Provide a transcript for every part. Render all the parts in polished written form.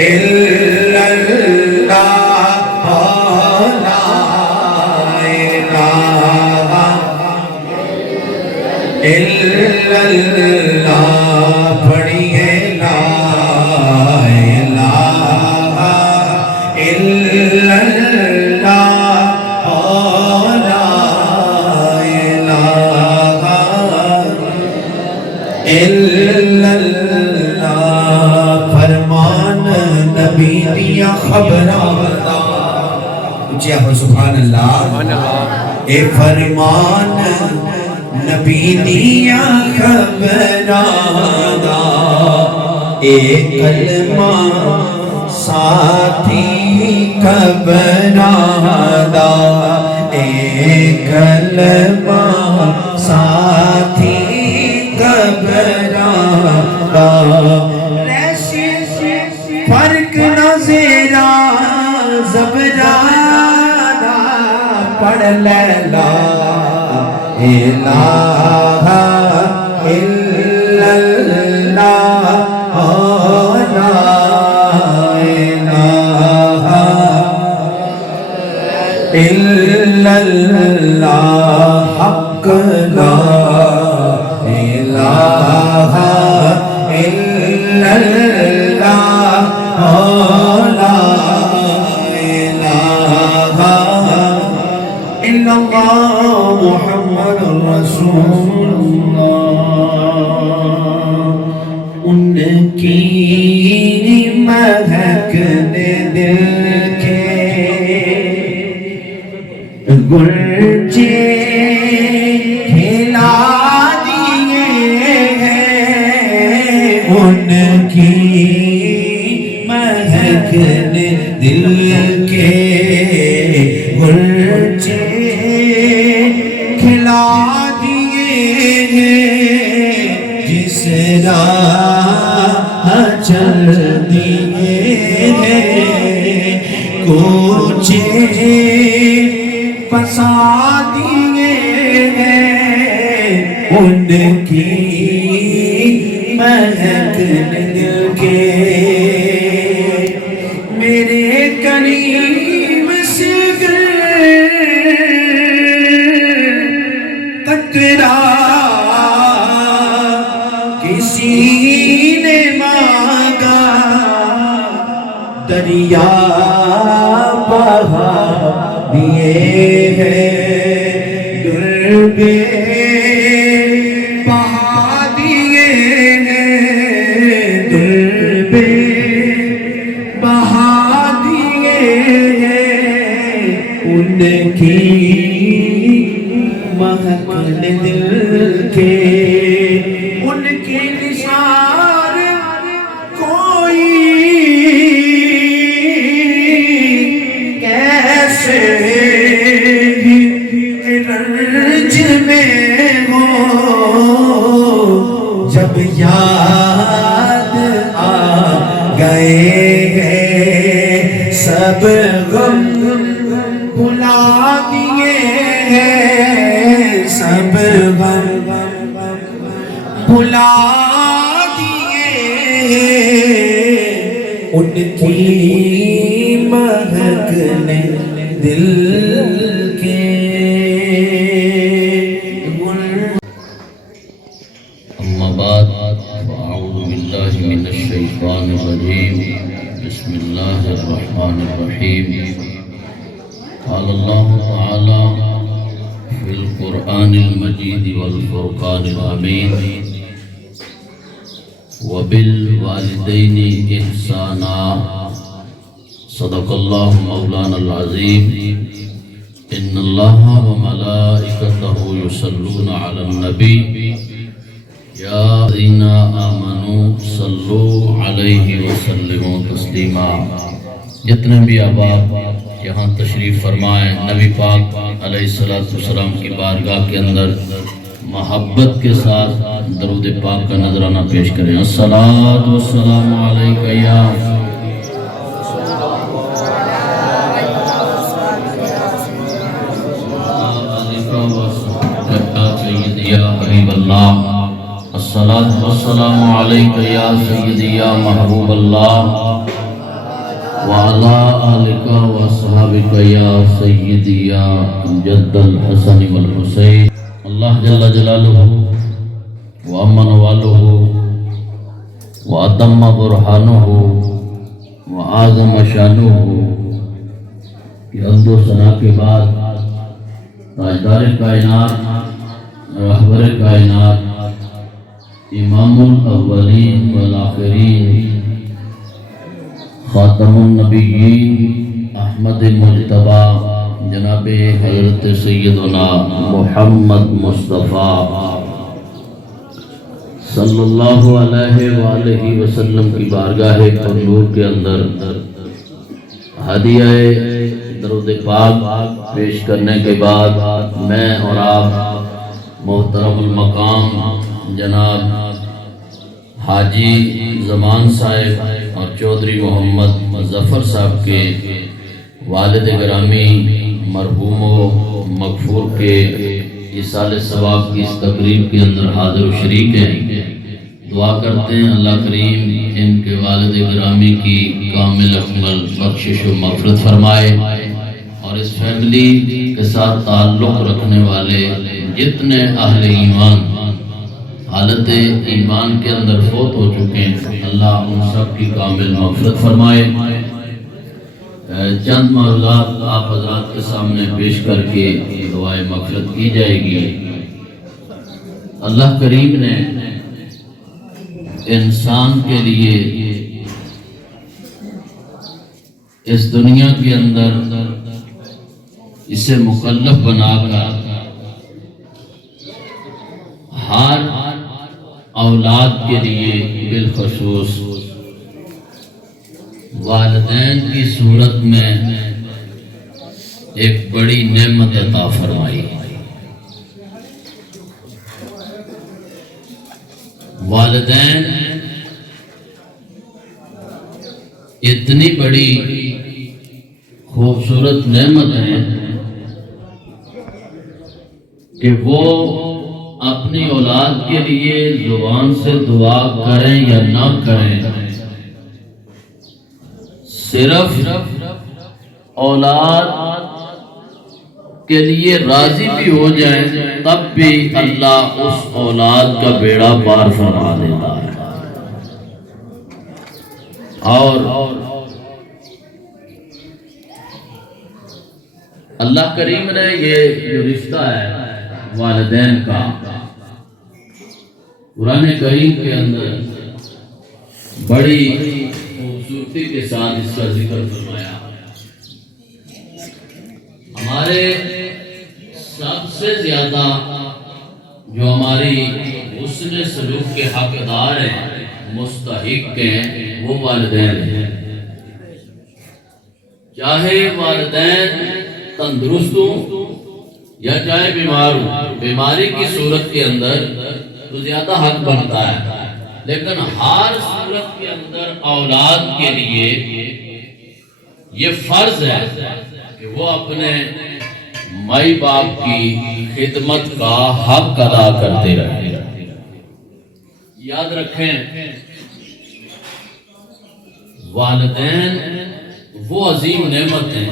إلا الله لا إله إلا الله پڑھیے لا إله إلا الله لا إله إلا الله فرمان نبی دیا خبرانہ اچھا ہو سبحان اللہ اے فرمان نبی دیا خبرانہ اے کلمہ ساتھی خبرانہ اے کلمہ ساتھی خبرانہ فرق نہ زیرا زبرانہ پڑھ لے لا الہ الا اللہ لا الہ الا اللہ حق لا الہ الا اللہ لا الہ الا اللہ محمد رسول اللہ ان کی مہک نے دل کے گلچے کھلا دیے ہیں ان کی مہک نے دل کے گلچے کھلا دیے ہیں جس راہ چل دیے ہیں کوچے پسا دیے ہیں ان کی مہک دل کے میرے قریب سے قطرہ کسی نے مانگا دریا بہا دیے ہیں دربے بہا دیے ہیں دربے بہا دیے ہیں ان کی مہک دل کے ان کے نثار کوئی کیسے رنج میں ہو جب یاد آ گئے ہیں سب غم بھلا دیے ہیں سب غم بھلا دیے ان کی مہک نے دل کے اما بعد فاعوذ باللہ من الشیطان الرجیم بسم اللہ الرحمن الرحیم قال اللہ تعالی فی القرآن المجید والفرقان الحمید وبالوالدین احسانا صدق اللہ مولانا العظیم ان اللہ وملائکتہ یصلون علی النبی یا الذین آمنوا صلو علیہ وسلموا تسلیما۔ جتنے بھی احباب یہاں تشریف فرمائیں نبی پاک علیہ السلام کی بارگاہ کے اندر محبت کے ساتھ درود پاک کا نذرانہ پیش کریں۔ الصلاۃ والسلام علیک یا یا حبیب اللہ، الصلاۃ والسلام علیک یا سیدی یا محبوب اللہ، وعلى آلك وأصحابك يا سيدي يا جد الحسن والحسين. اللہ جل جلالہ وأمن والہ وأتم برہانہ وأعظم شانہ کہ حمد و ثنا کے بعد تاجدار کائنات، رہبر کائنات، امام الاولین والآخرین، خاتم النبیین احمد مجتبی جناب حضرت سیدنا محمد مصطفیٰ صلی اللہ علیہ وآلہ وسلم کی بارگاہ نور کے اندر ہدیہ درود پاک پیش کرنے کے بعد میں اور آپ محترم المقام جناب حاجی زمان صاحب اور چودھری محمد ظفر صاحب کے والد گرامی مرحوم و مغفور کے ایصال ثواب کی اس تقریب کے اندر حاضر و شریک ہیں. دعا کرتے ہیں اللہ کریم ان کے والد گرامی کی کامل اکمل بخشش و مغفرت فرمائے اور اس فیملی کے ساتھ تعلق رکھنے والے جتنے اہل ایمان حالت ایمان کے اندر فوت ہو چکے ہیں اللہ ان سب کی کامل مغفرت فرمائے. چند معاملات آپ حضرات کے سامنے پیش کر کے دعائے مغفرت کی جائے گی. اللہ کریم نے انسان کے لیے اس دنیا کے اندر اسے مکلف بنا کر ہر اولاد کے لیے بالخصوص والدین کی صورت میں ایک بڑی نعمت عطا فرمائی. والدین اتنی بڑی خوبصورت نعمت ہے کہ وہ اپنی اولاد کے لیے زبان سے دعا کریں یا نہ کریں، صرف اولاد کے لیے راضی بھی ہو جائیں تب بھی اللہ اس اولاد کا بیڑا پار فرما دیتا ہے. اور اللہ کریم نے یہ جو رشتہ ہے والدین کا قرآن کریم کے اندر بڑی خوبصورتی کے ساتھ اس کا ذکر فرمایا. ہمارے سب سے زیادہ جو ہماری حسن سلوک کے حقدار ہیں، مستحق ہیں، وہ والدین ہیں. چاہے والدین تندرست ہوں یا چاہے بیمار ہوں، بیماری کی صورت کے اندر تو زیادہ حق بنتا ہے، لیکن ہر صورت کے اندر اولاد کے لیے یہ فرض ہے کہ وہ اپنے مائی باپ کی خدمت کا حق ادا کرتے رہیں. یاد رکھیں والدین وہ عظیم نعمت ہیں.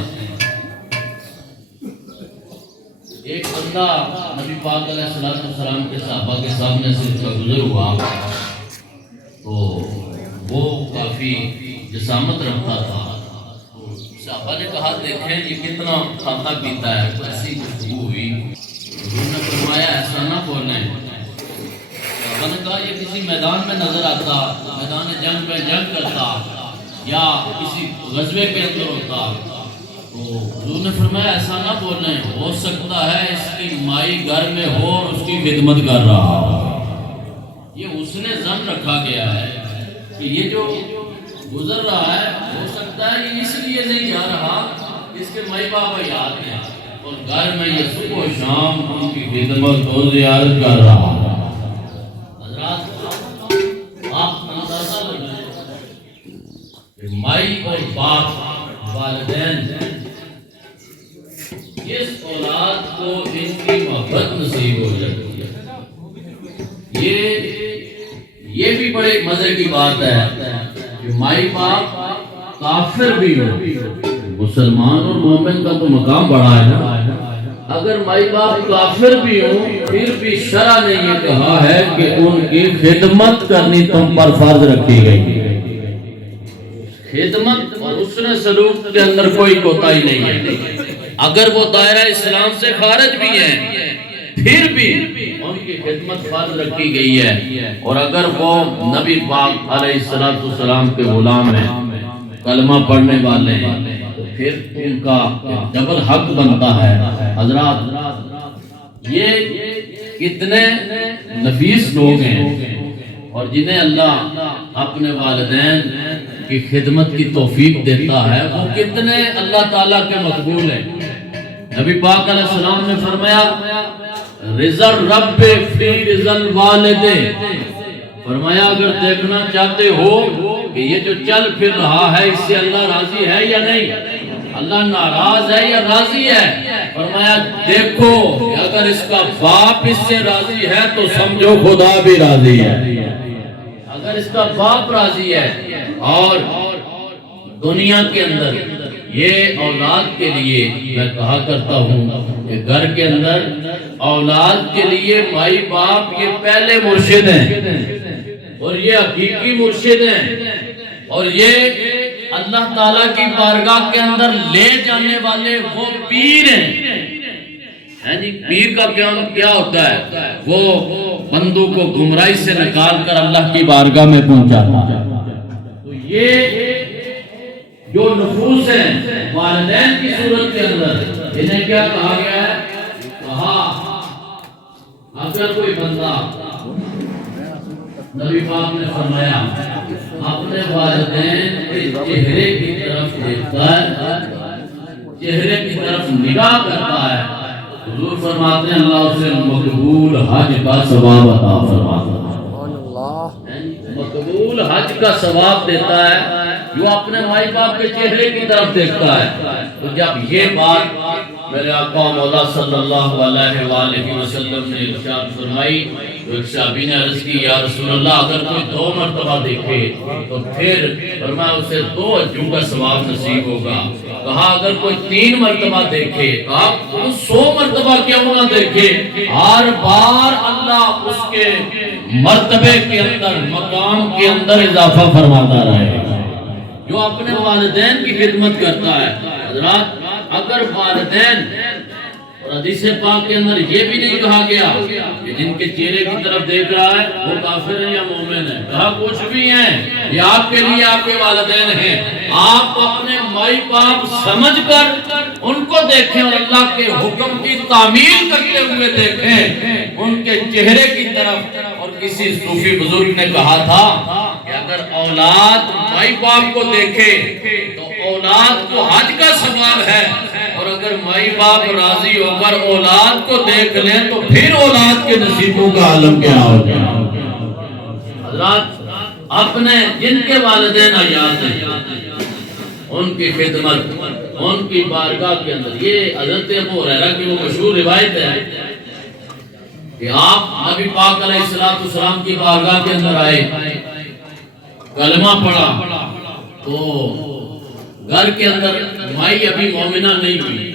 ایک بندہ نبی پاک علیہ السلام کے صحابہ کے سامنے سے گزر ہوا تو وہ کافی جسامت رکھتا تھا. صحابہ نے کہا دیکھیں یہ کتنا کھاتا پیتا ہے. ایسی گفتگو ہوئی، حضور نے فرمایا ایسا نہ بولیں. صحابہ نے کہا یہ کسی میدان میں نظر آتا، میدان جنگ میں جنگ کرتا یا کسی غزوے کے اندر ہوتا. تو حضور نے فرمایا ایسا نہ بولیں، ہو سکتا ہے اس کی مائی گھر میں ہو اور اس کی خدمت کر رہا ہو. یہ اس نے ظن رکھا گیا ہے کہ یہ جو گزر رہا ہے ہو سکتا ہے یہ اس لیے نہیں جا رہا اس کے مائی باپ یاد ہیں اور گھر میں یہ صبح و شام ان کی خدمت و زیارت کر رہا. حضرات آپ اندازہ لگائیں کہ مائی اور باپ والدین اس اولاد کو ان کی محبت نصیب ہو جاتی ہے. یہ بھی بڑے مزے کی بات ہے کہ مائی باپ کافر بھی ہو، مسلمان اور مومن کا تو مقام بڑا ہے نا، اگر مائی باپ کافر بھی ہوں پھر بھی شرع نے یہ کہا ہے کہ ان کی خدمت کرنی تم پر فرض رکھی گئی، خدمت اور حسن سلوک کے اندر کوئی کوتاہی نہیں ہے، اگر وہ دائرہ اسلام سے خارج بھی ہیں پھر بھی ان کی خدمت فرض رکھی گئی ہے، اور اگر وہ نبی پاک علیہ السلام کے غلام ہیں، کلمہ پڑھنے والے ہیں، تو پھر ان کا ڈبل حق بنتا ہے۔ حضرات یہ کتنے نفیس لوگ ہیں اور جنہیں اللہ اپنے والدین کی خدمت کی توفیق دیتا ہے، وہ کتنے اللہ تعالیٰ کے مقبول ہیں۔ نبی پاک علیہ السلام نے فرمایا رضا الرب فی رضا الوالد، فرمایا اگر دیکھنا چاہتے ہو کہ یہ جو چل پھر رہا ہے اس سے اللہ راضی ہے یا نہیں، اللہ ناراض ہے یا راضی ہے، فرمایا دیکھو کہ اگر اس کا باپ اس سے راضی ہے تو سمجھو خدا بھی راضی ہے، اگر اس کا باپ راضی ہے۔ اور دنیا کے اندر یہ اولاد کے لیے میں کہا کرتا ہوں کہ گھر کے اندر اولاد کے لیے مائی باپ یہ پہلے مرشد ہیں اور یہ حقیقی مرشد ہیں، اور یہ اللہ تعالیٰ کی بارگاہ کے اندر لے جانے والے وہ پیر ہیں۔ پیر کا کیا ہوتا ہے؟ وہ بندوں کو گمراہی سے نکال کر اللہ کی بارگاہ میں پہنچاتا ہے۔ تو یہ جو نفوس ہیں والدین کی صورت کے اندر انہیں کیا کہا گیا ہے؟ کہا اگر کوئی بندہ، نبی پاک نے فرمایا اپنے والدین کے چہرے کی طرف دیکھتا ہے، چہرے کی طرف نگاہ کرتا ہے، حضور فرماتے ہیں اللہ اسے مقبول حج کا ثواب عطا فرماتا ہے، مقبول حج کا ثواب دیتا ہے جو اپنے مائی باپ کے چہرے کی طرف دیکھتا ہے۔ تو جب یہ بات میرے آقا مولا صلی اللہ علیہ وآلہ وسلم نے ارشاد فرمائی تو ایک صحابی نے عرض کی یا رسول اللہ اگر کوئی 2 مرتبہ دیکھے تو پھر فرمایا اسے 2 حجوں کا ثواب نصیب ہوگا، کہا اگر کوئی 3 مرتبہ دیکھے، کہا 100 مرتبہ کیوں نہ دیکھے، ہر بار اللہ اس کے مرتبے کے اندر، مقام کے اندر اضافہ فرماتا رہے گا جو اپنے والدین کی خدمت کرتا ہے۔ حضرات اگر والدین، اور حدیث پاک کے اندر یہ بھی نہیں کہا گیا کہ جن کے چہرے کی طرف دیکھ رہا ہے وہ کافر ہیں یا مومن ہیں، کہا کچھ بھی ہیں، یہ آپ کے لیے آپ کے والدین ہیں، آپ اپنے مائی باپ سمجھ کر ان کو دیکھیں اور اللہ کے حکم کی تعمیل کرتے ہوئے دیکھیں ان کے چہرے کی طرف۔ اور کسی صوفی بزرگ نے کہا تھا کہ اگر اولاد مائی باپ کو دیکھے تو اولاد کو حج کا ثواب ہے، اور اگر مائی باپ راضی ہو کر اولاد کو دیکھ لیں تو پھر اولاد کے نصیبوں کا عالم کیا ہوگا۔ حضرات اپنے جن کے والدین حیات ہیں ان کی خدمت، ان کی بارگاہ کے اندر، یہ حضرت ابو ہریرہ کی وہ مشہور روایت ہے کہ آپ نبی پاک علیہ السلام کی بارگاہ کے اندر آئے، کلمہ پڑھا، تو گھر کے اندر مائی ابھی مومنہ نہیں ہوئی،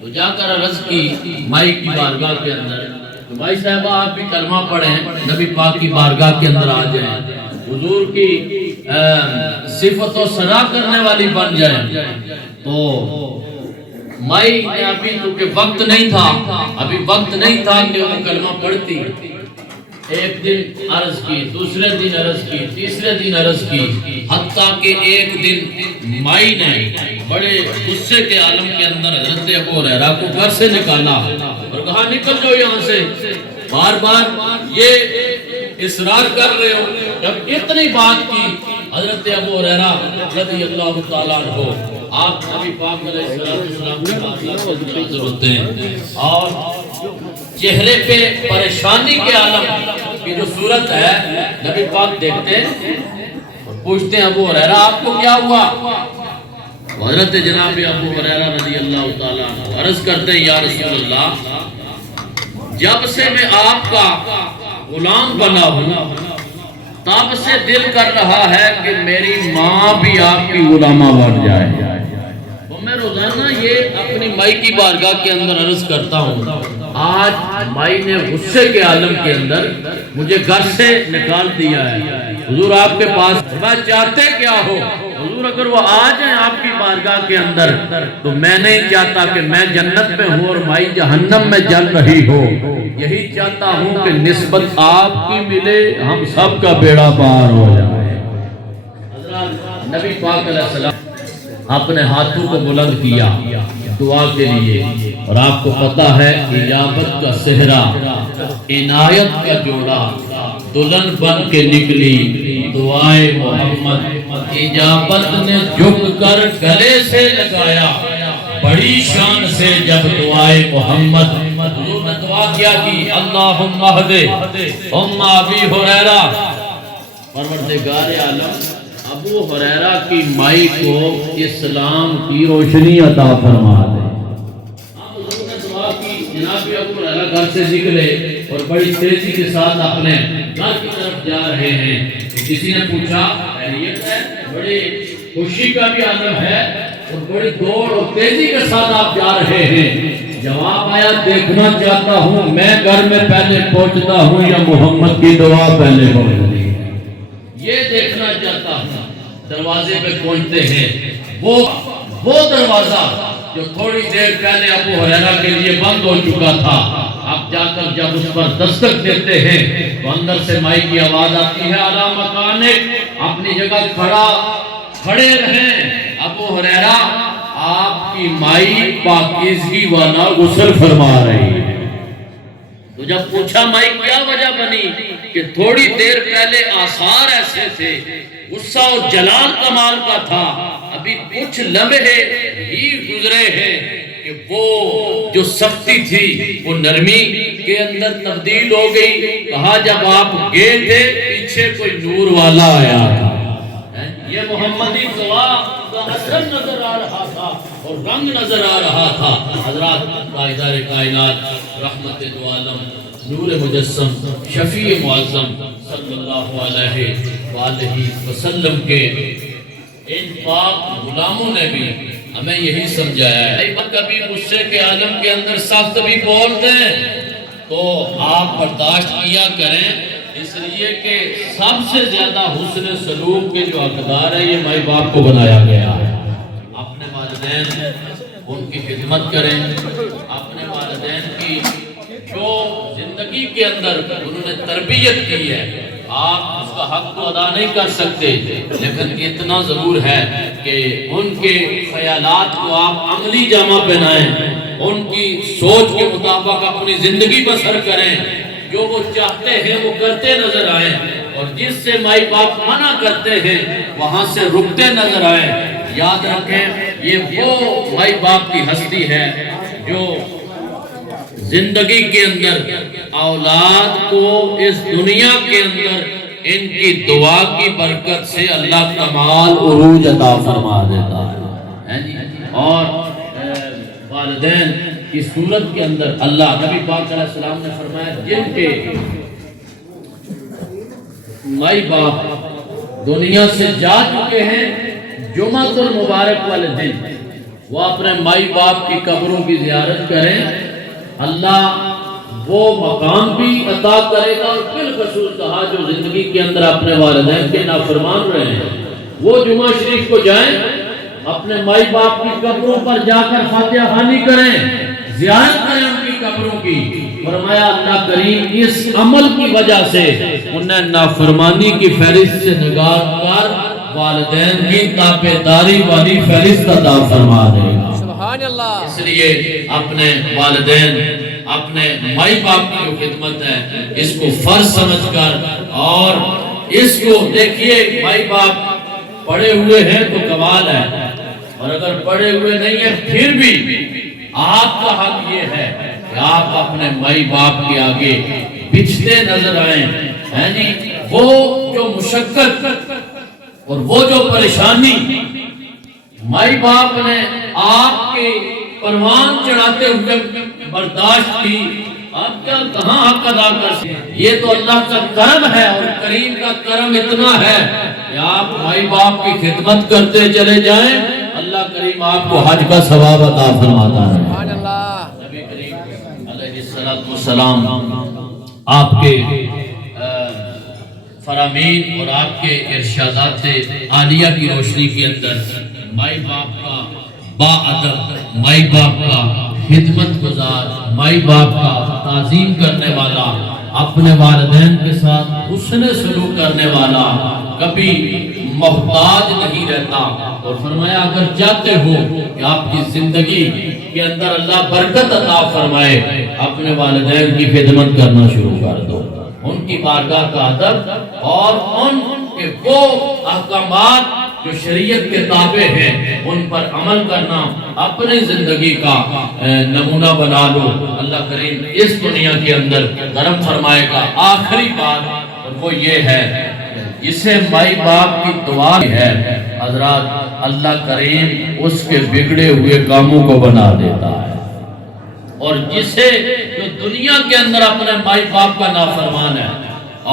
تو جا کر عرض کی مائی کی بارگاہ کے اندر تو بھائی صاحبہ آپ بھی کلمہ پڑھیں، نبی پاک کی بارگاہ کے اندر آ جائیں، حضور کی صفت و ثنا کرنے والی بن جائیں۔ تو مائی نے ابھی کیونکہ وقت نہیں تھا، ابھی وقت نہیں تھا کہ وہ کلمہ پڑھتی، ایک دن عرض کی، دوسرے دن عرض کی، تیسرے دن عرض کی، حتیٰ کہ ایک دن مائی نے بڑے غصے کے عالم کے اندر حضرت ابو ہریرہ کو گھر سے نکالا اور کہا نکل جاؤ یہاں سے، بار بار یہ اصرار کر رہے ہو۔ جب اتنی بات کی حضرت ابو ہریرہ رضی اللہ تعالیٰ عنہ آپ نبی پاک علیہ السلام کی بارگاہ میں حاضر ہوتے ہیں اور چہرے پہ پریشانی کے عالم کی جو صورت ہے نبی پاک دیکھتے ہیں اور پوچھتے ہیں ابو ہریرہ آپ کو کیا ہوا؟ حضرت جناب ابو ہریرہ رضی اللہ تعالیٰ عنہ عرض کرتے ہیں یا رسول اللہ جب سے میں آپ کا غلام بنا ہوں تب سے دل کر رہا ہے کہ میری ماں بھی آپ کی غلامہ بن جائے. تو میں روزانہ یہ اپنی مائی کی بارگاہ کے اندر عرض کرتا ہوں. آج مائی نے غصے کے عالم کے اندر مجھے گھر سے نکال دیا ہے. حضور آپ کے پاس میں چاہتے کیا ہو؟ حضور اگر وہ آ جائیں آپ کی بارگاہ کے اندر تو میں نہیں چاہتا کہ میں جنت میں ہوں اور مائی جہنم میں جل رہی ہو. یہی چاہتا ہوں کہ نسبت آپ کی ملے، ہم سب کا بیڑا پار ہو جائے. حضرات نبی پاک علیہ السلام اپنے ہاتھوں کو بلند کیا دعا کے لیے، اور آپ کو پتا ہے اجابت کا صحرا، عنایت کا جوڑا دلہن بن کے نکلی دعائے محمد. اجابت نے جھک کر گلے سے لگایا بڑی شان سے جب دعائے محمد. حضور نے دعا کیا کہ اللہم اہدِ ام ابی ہریرہ، پروردگار عالم ابو ہریرہ کی مائی کو اسلام کی روشنی عطا فرما دے. حضور نے دعا کی. جناب ابو ہریرہ گھر سے نکلے اور بڑی تیزی کے ساتھ اپنے گھر کی طرف جا رہے ہیں. کسی نے پوچھا خیریت ہے؟ بڑی خوشی کا بھی عالم ہے اور بڑی دوڑ اور تیزی کے ساتھ آپ جا رہے ہیں. جواب آیا دیکھنا چاہتا ہوں میں گھر میں پہلے پہنچتا ہوں یا محمد کی دعا پہلے پہنچتی ہے. یہ دیکھنا چاہتا ہوں. دروازے پہ پہنچتے ہیں. وہ دروازہ جو تھوڑی دیر پہلے ابو ہریرہ کے لیے بند ہو چکا تھا، اب جا کر جب اس پر دستک دیتے ہیں تو اندر سے مائی کی آواز آتی ہے علی مکانک، اپنی جگہ کھڑے رہیں. ابو ہریرہ آپ کی مائی پاکیزگی والا غسل فرما رہی ہے. تو جب پوچھا مائی کیا وجہ بنی کہ تھوڑی دیر پہلے آثار ایسے تھے، غصہ اور جلال کمال کا تھا، ابھی کچھ لمحے ہی گزرے ہیں کہ وہ جو سختی تھی وہ نرمی کے اندر تبدیل ہو گئی. کہا جب آپ گئے تھے پیچھے کوئی نور والا آیا تھا. یہ محمدی دعا کا اثر نظر آ رہا تھا اور رنگ نظر آ رہا تھا. حضرات قائدار کائنات رحمت دو عالم نور مجسم شفیع معظم صلی اللہ علیہ وآلہ وسلم کے ان پاک غلاموں نے بھی ہمیں یہی سمجھایا ہے. کبھی غصے کے عالم کے اندر سخت بھی بولتے ہیں تو آپ برداشت کیا کریں، اس لیے کہ سب سے زیادہ حسن سلوک کے جو حقدار ہے یہ مائی باپ کو بنایا گیا ہے. اپنے والدین ان کی خدمت کریں. اپنے والدین کی جو زندگی کے اندر انہوں نے تربیت کی ہے آپ اس کا حق تو ادا نہیں کر سکتے، لیکن اتنا ضرور ہے کہ ان کے خیالات کو آپ عملی جامہ پہنائیں، ان کی سوچ کے مطابق اپنی زندگی بسر کریں. جو وہ چاہتے ہیں وہ کرتے نظر آئیں اور جس سے مائی باپ منع کرتے ہیں وہاں سے رکتے نظر آئیں. یاد رکھیں یہ وہ مائی باپ کی ہستی ہے جو زندگی کے اندر اولاد کو اس دنیا کے اندر ان کی دعا کی برکت سے اللہ کمال عروج عطا فرما دیتا ہے. اور والدین کی صورت کے اندر اللہ نبی پاک علیہ السلام نے فرمایا جن کے مائی باپ دنیا سے جا چکے ہیں جمعۃ المبارک والے دن وہ اپنے مائی باپ کی قبروں کی زیارت کریں، اللہ وہ مقام بھی عطا کرے گا. اور بالخصوص کہا جو زندگی کے اندر اپنے والدین کے نافرمان رہے ہیں وہ جمعہ شریف کو جائیں، اپنے مائی باپ کی قبروں پر جا کر فاتحہ خوانی کریں، زیارت کریں ان کی قبروں کی. فرمایا اللہ کریم اس عمل کی وجہ سے انہیں نافرمانی کی فہرست سے نگاہ کر والدین کی تابعداری والی فہرست عطا فرما دے گا. سبحان اللہ. اس لیے اپنے والدین اپنے مائی باپ کی جو خدمت ہے اس کو فرض سمجھ کر اور اس کو دیکھیے مائی باپ پڑے ہوئے ہیں تو کمال ہے اور اگر پڑے ہوئے نہیں ہیں پھر بھی آپ کا حق یہ ہے کہ آپ اپنے مائی باپ کے آگے بچھتے نظر آئیں. وہ جو مشقت اور وہ جو پریشانی مائی باپ نے آپ کے پروان چڑھاتے ہوئے برداشت کی آپ کیا کہاں حق ادا کر سکتے؟ یہ تو اللہ کا کرم ہے، اور کریم کا کرم اتنا ہے کہ آپ مائی باپ کی خدمت کرتے چلے جائیں، اللہ کریم آپ کو حج کا ثواب عطا فرماتا ہے۔ نبی کریم علیہ السلام آپ کے فرامین اور آپ کے ارشادات عالیہ کی روشنی کے اندر مائی باپ کا با ادب، مائی باپ کا خدمت گزار، مائی باپ کا تعظیم کرنے والا، اپنے والدین کے ساتھ حسن سلوک کرنے والا، کبھی محتاج نہیں رہتا۔ اور فرمایا اگر چاہتے ہو کہ آپ کی زندگی کے اندر اللہ برکت عطا فرمائے، اپنے والدین کی خدمت کرنا شروع کر دو، ان کی بارگاہ کا ادب اور ان کے وہ احکامات جو شریعت کے تابع ہیں ان پر عمل کرنا اپنی زندگی کا نمونہ بنا لو۔ اللہ کریم اس دنیا کے اندر کرم فرمائے گا۔ آخری بات اور وہ یہ ہے، جسے مائی باپ کی دعا ہے حضرات، اللہ کریم اس کے بگڑے ہوئے کاموں کو بنا دیتا ہے، اور جسے جو دنیا کے اندر اپنے مائی باپ کا نافرمان ہے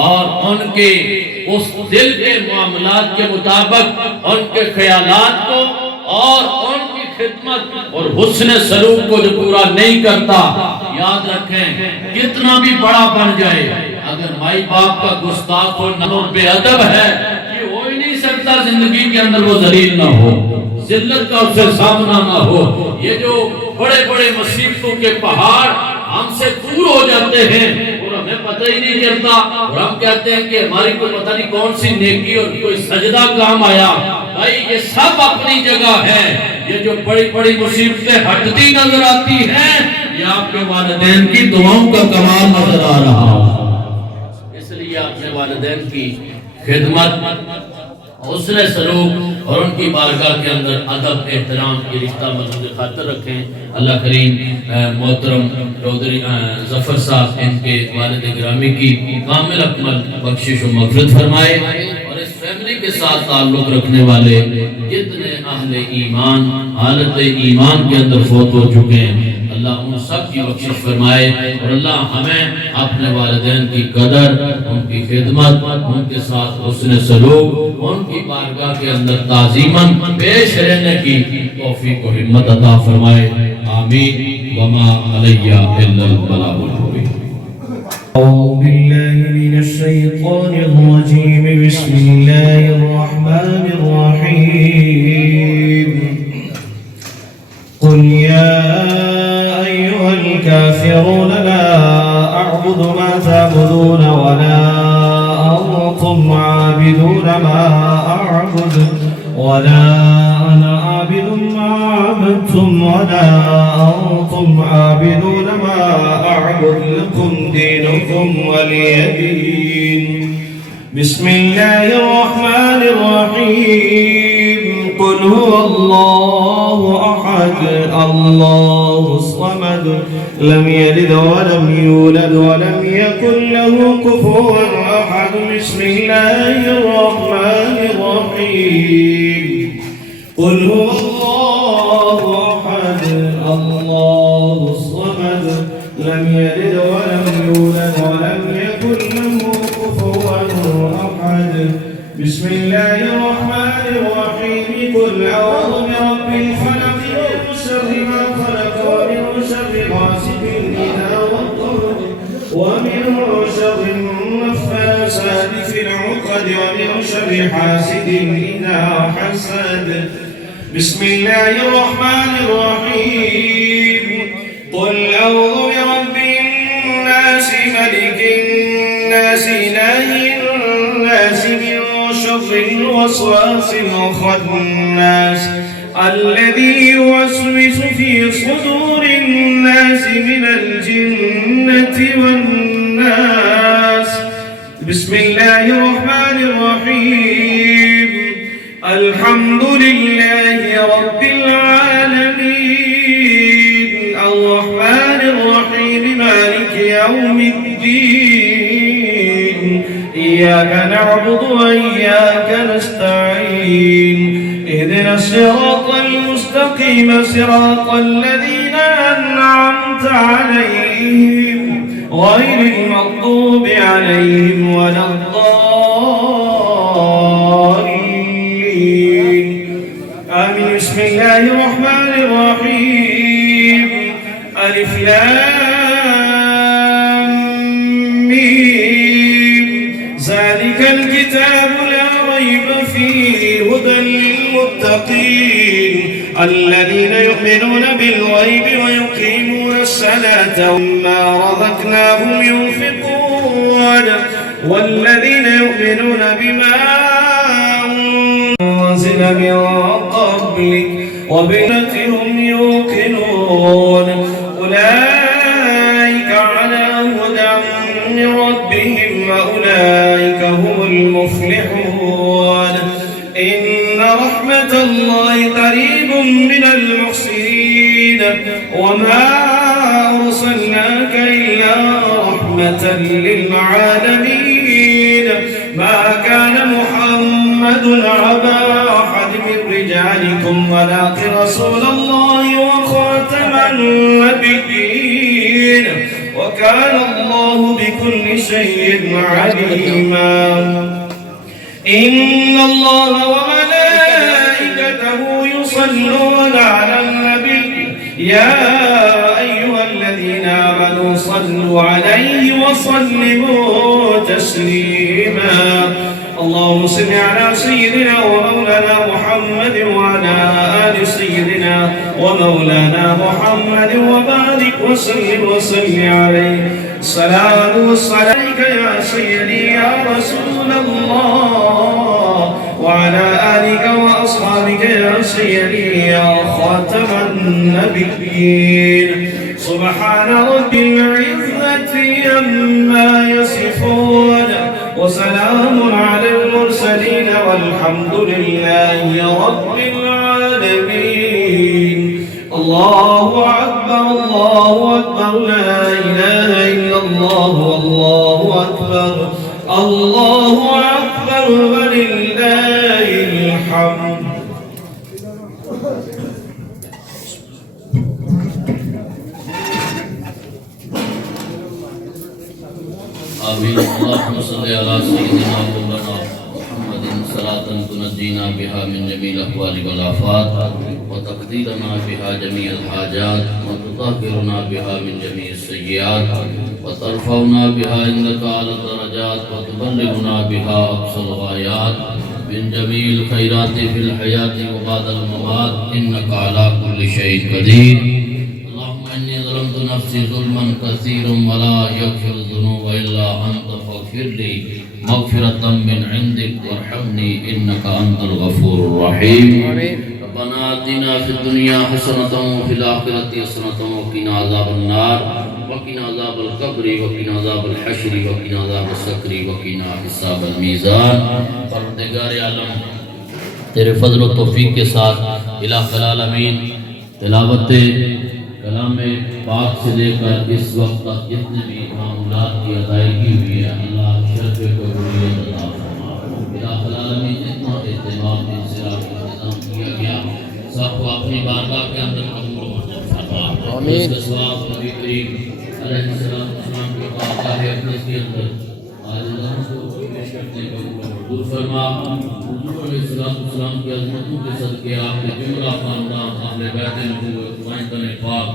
اور ان کے اس دل کے معاملات کے مطابق ان کے خیالات کو اور ان کی خدمت اور حسن سلوک کو جو پورا نہیں کرتا، یاد رکھیں کتنا بھی بڑا بن جائے، اگر مائی باپ کا گستاخ اور بے ادب ہے، یہ ہو ہی نہیں سکتا زندگی کے اندر وہ ذلیل نہ ہو، ذلت کا اسے سامنا نہ ہو۔ یہ جو بڑے بڑے مصیبتوں کے پہاڑ ہم سے دور ہو جاتے ہیں اور ہمیں پتہ ہی نہیں چلتا، اور ہم کہتے ہیں کہ ہماری کو پتہ نہیں کون سی نیکی اور کوئی سجدہ کام آیا۔ بھائی یہ سب اپنی جگہ ہے، یہ جو بڑی بڑی مصیبتیں ہٹتی نظر آتی ہیں، یہ آپ کے والدین کی دعاؤں کا کمال نظر آ رہا ہے۔ اس لیے اپنے والدین کی خدمت، حسن سلوک اور ان کی بارگاہ کے اندر ادب احترام کی رشتہ مضبوط خاطر رکھیں۔ اللہ کریم محترم چودھری ظفر صاحب ان کے والد گرامی کی کامل اکمل بخشش و مغفرت فرمائے، اور اس فیملی کے ساتھ تعلق رکھنے والے جتنے اہل ایمان حالت ایمان کے اندر فوت ہو چکے ہیں، اللہ ان سب کی بخشش فرمائے، اور اللہ ہمیں اپنے والدین کی قدر، ان کی خدمت، ان کے ساتھ حسن سلوک، ان کی بارگاہ کے اندر تعظیماً پیش رہنے کی توفیق و ہمت عطا فرمائے۔ آمین۔ وما علیہ الا البلاغ المبین۔ أعوذ بالله من الشيطان الرجيم، بسم الله الرحمن الرحيم. قل يا أيها الكافرون لا أعبد ما تعبدون ولا أنتم عابدون ما أعبد ولا أنا عابد ما عبدتم ولا أنتم عابدون ما أعبد لكم دينكم ولي دين. بسم الله الرحمن الرحيم. قل هو الله أحد الله الصمد لم يلد ولم يولد ولم يكن له كفوا أحد. بسم الله الرحمن الرحيم. قل هو الله أحد الله الصمد لم يلد ولم يولد ولم يكن له كفوا أحد. بسم الله الرحمن الرحيم. قل أعوذ برب الفلق من شر ما خلق ومن شر غاسق إذا وقب ومن شر النفاثات في العقد ومن شر حاسد إذا حسد. بسم الله الرحمن الرحيم. قل أعوذ برب الناس ملك الناس إله الناس من شر الوسواس الخناس الذي يوسوس في صدور الناس من الجنة والناس. بسم الله الرحمن الرحيم. الحمد لله رب العالمين الرحمن الرحيم مالك يوم الدين. إياك نعبد وإياك نستعين. اهدنا الصراط المستقيم صراط الذين أنعمت عليهم غير المغضوب عليهم ولا الضالين آمين. بسم الله الرحمن الرحيم. ألف لام ميم. ذلك الكتاب لا ريب فيه هدى للمتقين الذين يؤمنون بالغيب ويقيمون الصلاة ومما رزقناهم ينفقون والذين يؤمنون بما أنزل من قبلك وبنتهم يوقنون أولئك على هدى من ربهم وأولئك هم المفلحون. إن رحمة الله قريب من المحسنين وما أرسلناك إلا رحمة للعالمين. ما كان محمد أبا أحد من رجالكم ولكن رسول الله وخاتم النبيين وكان الله بكل شيء عليما. إن الله وملائكته يصلون على النبي يا أيها الذين آمنوا صلوا عليه وسلموا تسليما. اللهم صل على سيدنا ومولانا محمد وعلى آل سيدنا ومولانا محمد وبارك وسلم عليه. الصلاة والسلام عليك يا سيدي يا رسول الله وعلى آلك وأصحابك يا سيدي يا خاتم النبيين. سبحان رب العزة عما يصفون وسلام على المرسلين والحمد لله رب العالمين. الله أكبر الله أكبر لا إله إلا الله والله أكبر الله أكبر ولله الحمد. آمين. اللهم صل على سيدنا مولانا محمد صلاة تنجينا بها من جميع الأحوال والآفات وتقديرنا بها جميع الحاجات وتطهرنا بها من جميع السيئات وترفعنا بها عندك على الدرجات وتبلغنا بها أقصى الغايات من جميع الخيرات في الحياة وبعد الممات إنك على كل شيء قدير. اللهم إني ظلمت نفسي ظلما كثيرا ولا يغفر الذنوب إلا أنت فاغفر لي مغفرة من عندك وارحمني إنك أنت الغفور الرحيم. ربنا آتنا في الدنيا حسنة وفي الآخرة حسنة وقنا عذاب النار وقنا عذاب القبر وقنا عذاب الحشر وقنا عذاب السكر وقنا حساب الميزان. پروردگار عالم تیرے فضل و توفیق کے ساتھ الہ العالمین تلاوت کلام پاک سے لے کر اس وقت تک جتنے بھی معمولات کی ادائیگی ہوئی ہے اللہ شرف قبولیت عطا فرما. الہ العالمین جتنا اہتمام انصراف انتظام کیا گیا سب کو اپنی بارگاہ کے اندر قبول و منظور فرما. اس کے ثواب نبی کریم علیہ السلام کے بارگاہ اقدس کے اندر عاجزان کو پیش کرتے قبول و منظور فرما. حضور علیہ السلام کی عظمتوں کے صدقے آپ کے جملہ خاندان اہل بیت نبوت معین پاک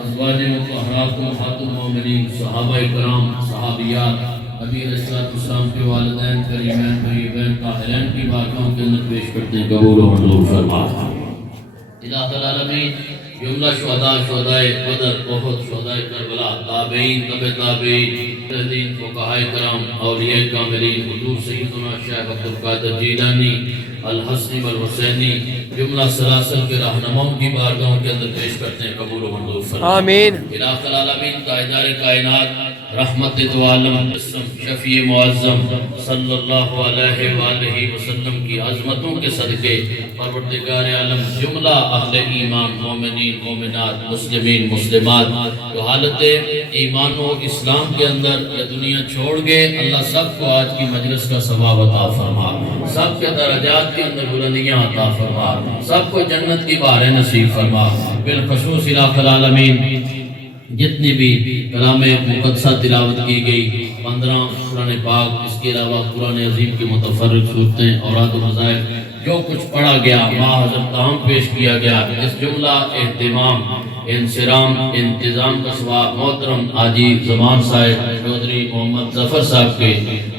ازواج مطہرات امہات المومنین صحابہ کرام صحابیات نبی علیہ السلام کے والدین کریمین طیبین طاہرین کی بارگاہوں کے اندر پیش کرتے ہیں قبول و منظور فرما. الہ العالمین جملہ شہداء شہدائے بدر احد شہدائے کربلا تابعین تبع تابعین مجاہدین فقہاء کرام اولیاء کاملین حضور سیدنا شیخ عبدالقادر جیلانی الحسنی والحسینی جملہ سلاسل کے رہنماؤں کی بارگاہوں کے اندر پیش کرتے ہیں قبول و منظور فرما. آمین. الہ العالمین تاجدار کائنات رحمت دو عالم شفیع معظم صلی اللہ علیہ وآلہ وسلم کی عظمتوں کے صدقے پروردگار عالم جملہ اہل ایمان مومنین مومنات مسلمین مسلمات جو حالت ایمان و اسلام کے اندر یہ دنیا چھوڑ گئے اللہ سب کو آج کی مجلس کا ثواب عطا فرما. سب کے درجات کے اندر بلندیاں عطا فرما. سب کو جنت کی باریں نصیب فرما. بالخصوص الہ العالمین جتنی بھی کلام مقدسہ تلاوت کی گئی 15 قرآن پاک، اس کے علاوہ قرآن عظیم کی متفرق صورتیں، اوراد و وظائف، جو کچھ پڑھا گیا محضر تاہم پیش کیا گیا، اس جملہ اہتمام، انصرام، انتظام کا ثواب محترم حاجی زمان صاحب چودھری محمد ظفر صاحب کے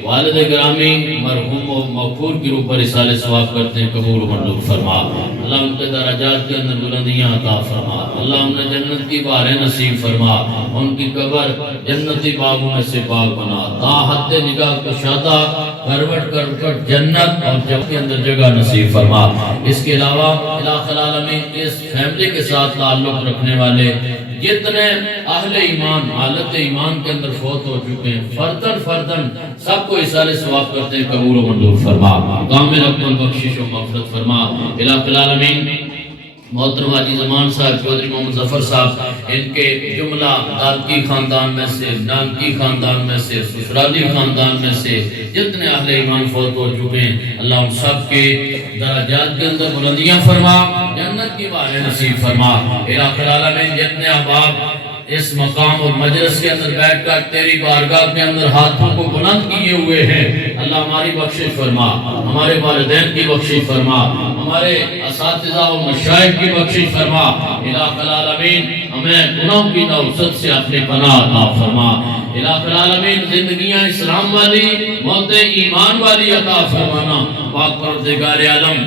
والد گرامی مرحوم و مغفور کی روح پر رسالہ ثواب کرتے ہیں، قبول و منظور فرما۔ اللہ ان کے درجات کے اندر بلندیاں عطا فرما، اللہ انہیں جنت کی باریں نصیب فرما، ان کی قبر جنتی باغوں میں سے باغ بنا، تا حد نگاہ کشادہ کروٹ کروٹ جنت اور جب کے اندر جگہ نصیب فرما۔ اس کے علاوہ الہ العالمین اس فیملی کے ساتھ تعلق رکھنے والے جتنے اہل ایمان حالت ایمان کے اندر فوت ہو چکے ہیں، فردن فردن سب کو اصالہ ثواب کرتے ہیں، قبول و منظور فرما، کامل اکمل بخشش و مغفرت فرما۔ الہ العالمین محترم حاجی زمان صاحب چودھری محمد ظفر صاحب، ان کے جملہ دارکی خاندان میں سے، نانکی خاندان میں سے، سسرالی خاندان میں سے جتنے اہل ایمان فوت ہو چکے ہیں، اللہ ان سب کے درجات کے اندر بلندیاں فرما، جنت کی باریں نصیب فرما۔ الہ العالمین جتنے احباب اس مقام اور مجلس کے اندر بیٹھ کر تیری بارگاہ کے اندر ہاتھوں کو بلند کیے ہوئے ہیں، اللہ ہماری بخشش فرما، ہمارے والدین کی بخشش فرما، ہمارے اساتذہ و مشائخ کی بخشش فرما۔ الہ العالمین ہمیں گناہوں کی نوسط سے اپنی پناہ عطا فرما۔ الہ العالمین زندگیاں اسلام والی، موتیں ایمان والی عطا فرمانا۔ پاک پروردگار عالم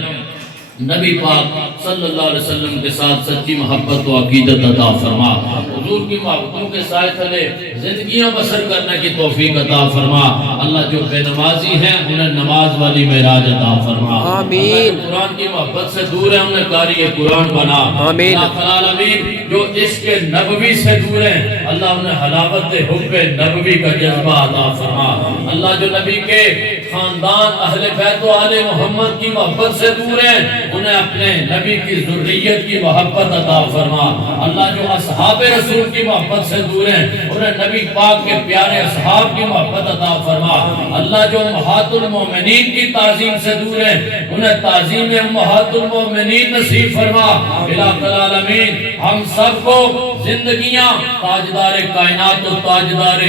نبی پاک صلی اللہ علیہ وسلم کے ساتھ سچی محبت و عقیدت عطا فرما، حضور کی محبتوں کے سائے تلے زندگیاں بسر کرنے کی توفیق عطا فرما۔ اللہ جو بے نمازی ہیں انہیں نماز والی معراج عطا فرما، آمین۔ قرآن کی محبت سے دور ہیں انہیں قاری قرآن بنا، آمین۔ العالمین جو عشق نبوی سے دور ہیں اللہ انہیں حلاوت حب نبوی کا جذبہ عطا فرما۔ اللہ جو نبی کے خاندان اہل بیت و آل محمد کی محبت سے دور ہیں انہیں اپنے نبی کی ذریت کی محبت عطا فرما۔ اللہ جو اصحاب رسول کی محبت سے دور ہیں انہیں نبی پاک کے پیارے اصحاب کی محبت عطا فرما۔ اللہ جو امہات المومنین کی تعظیم سے دور ہیں انہیں تعظیم امہات المومنین نصیب فرما۔ الہ العالمین ہم سب کو زندگیاں تاجدار کائنات و تاجدار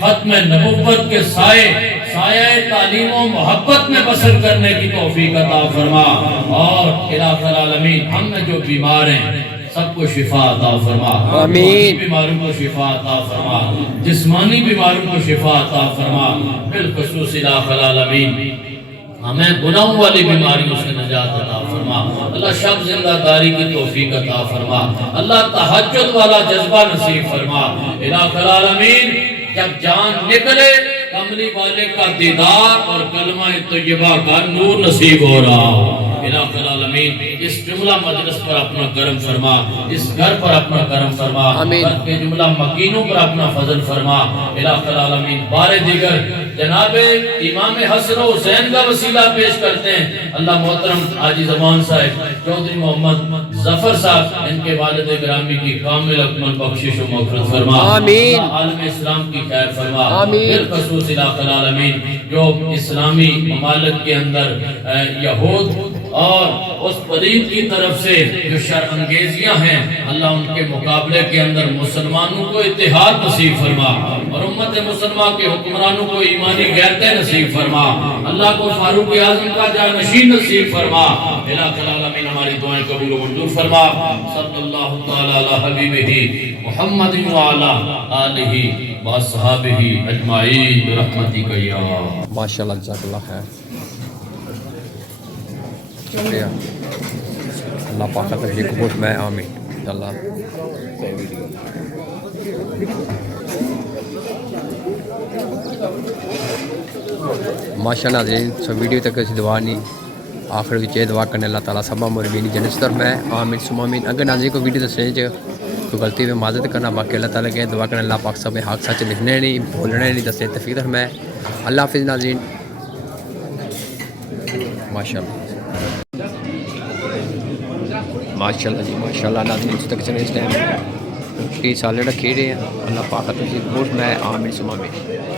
ختم نبوت کے سائے تعلیم و محبت میں بسر کرنے کی توفیق عطا فرما۔ اور الہ العالمین ہم میں جو بیمار ہیں سب کو شفا عطا فرما، آمین۔ بیماروں کو شفا عطا فرما، جسمانی بیماروں کو شفا عطا فرما، بالخصوص الہ العالمین ہمیں گناہوں والی بیماریوں سے نجات عطا فرما۔ اللہ شب زندہ داری کی توفیق عطا فرما، اللہ تہجد والا جذبہ نصیب فرما۔ الہ العالمین جب جان نکلے کملی والے کا دیدار اور کلمہ طیبہ کا نور نصیب ہو رہا ہو۔ الہ العالمین اس جملہ مجلس پر اپنا کرم فرما، اس گھر پر اپنا کرم فرما، گھر کے جملہ مکینوں پر اپنا فضل فرما۔ الہ العالمین بار دیگر جناب امام حسن و حسین کا وسیلہ پیش کرتے ہیں، اللہ محترم حاجی زمان صاحب چودھری محمد ظفر صاحب ان کے والد گرامی کی کامل اکمل بخشش و مغفرت فرما، آمین۔ عالم اسلام کی خیر فرما، آمین۔ بالخصوص الہ العالمین جو اسلامی ممالک کے اندر یہود اور اس پلید کی طرف سے جو شر انگیزیاں ہیں اللہ ان کے مقابلے کے اندر مسلمانوں کو اتحاد نصیب فرما، اور امت مسلمہ کے حکمرانوں کو ایمانی غیرتیں نصیب فرما، اللہ کو فاروق اعظم کا جانشین نصیب فرما۔ الہ العالمین ہماری دعائیں قبول و منظور فرما۔ صلی اللہ تعالی علی حبیبہ محمد وعلی آلہ واصحابہ اجمعین برحمتک یا ماشاءاللہ، جزاک اللہ خیر، شکریہ۔ اللہ پاک تشریف قبول میں، آمین۔ اللہ ماشاءاللہ ناظرین، سو ویڈیو تک کسی دعا نہیں، آخر وچ دعا کرنے اللہ تعالیٰ سبا مربینی جنت طرف میں، آمین ثم آمین۔ اگر ناظرین کو ویڈیو دسنے کوئی غلطی میں معذرت کرنا، باقی اللہ تعالیٰ کے دعا کرنے اللہ پاک سب حق سچ لکھنے نہیں، بولنے نہیں، دسنے تفیق میں۔ اللہ حافظ ناظرین، ماشاءاللہ ماشاءاللہ جی، ماشاءاللہ ناظرین تک چلے اس ٹائم کی سالے کھیل رہے ہیں، اللہ پاک تشریف قبول میں، آمین ثم آمین۔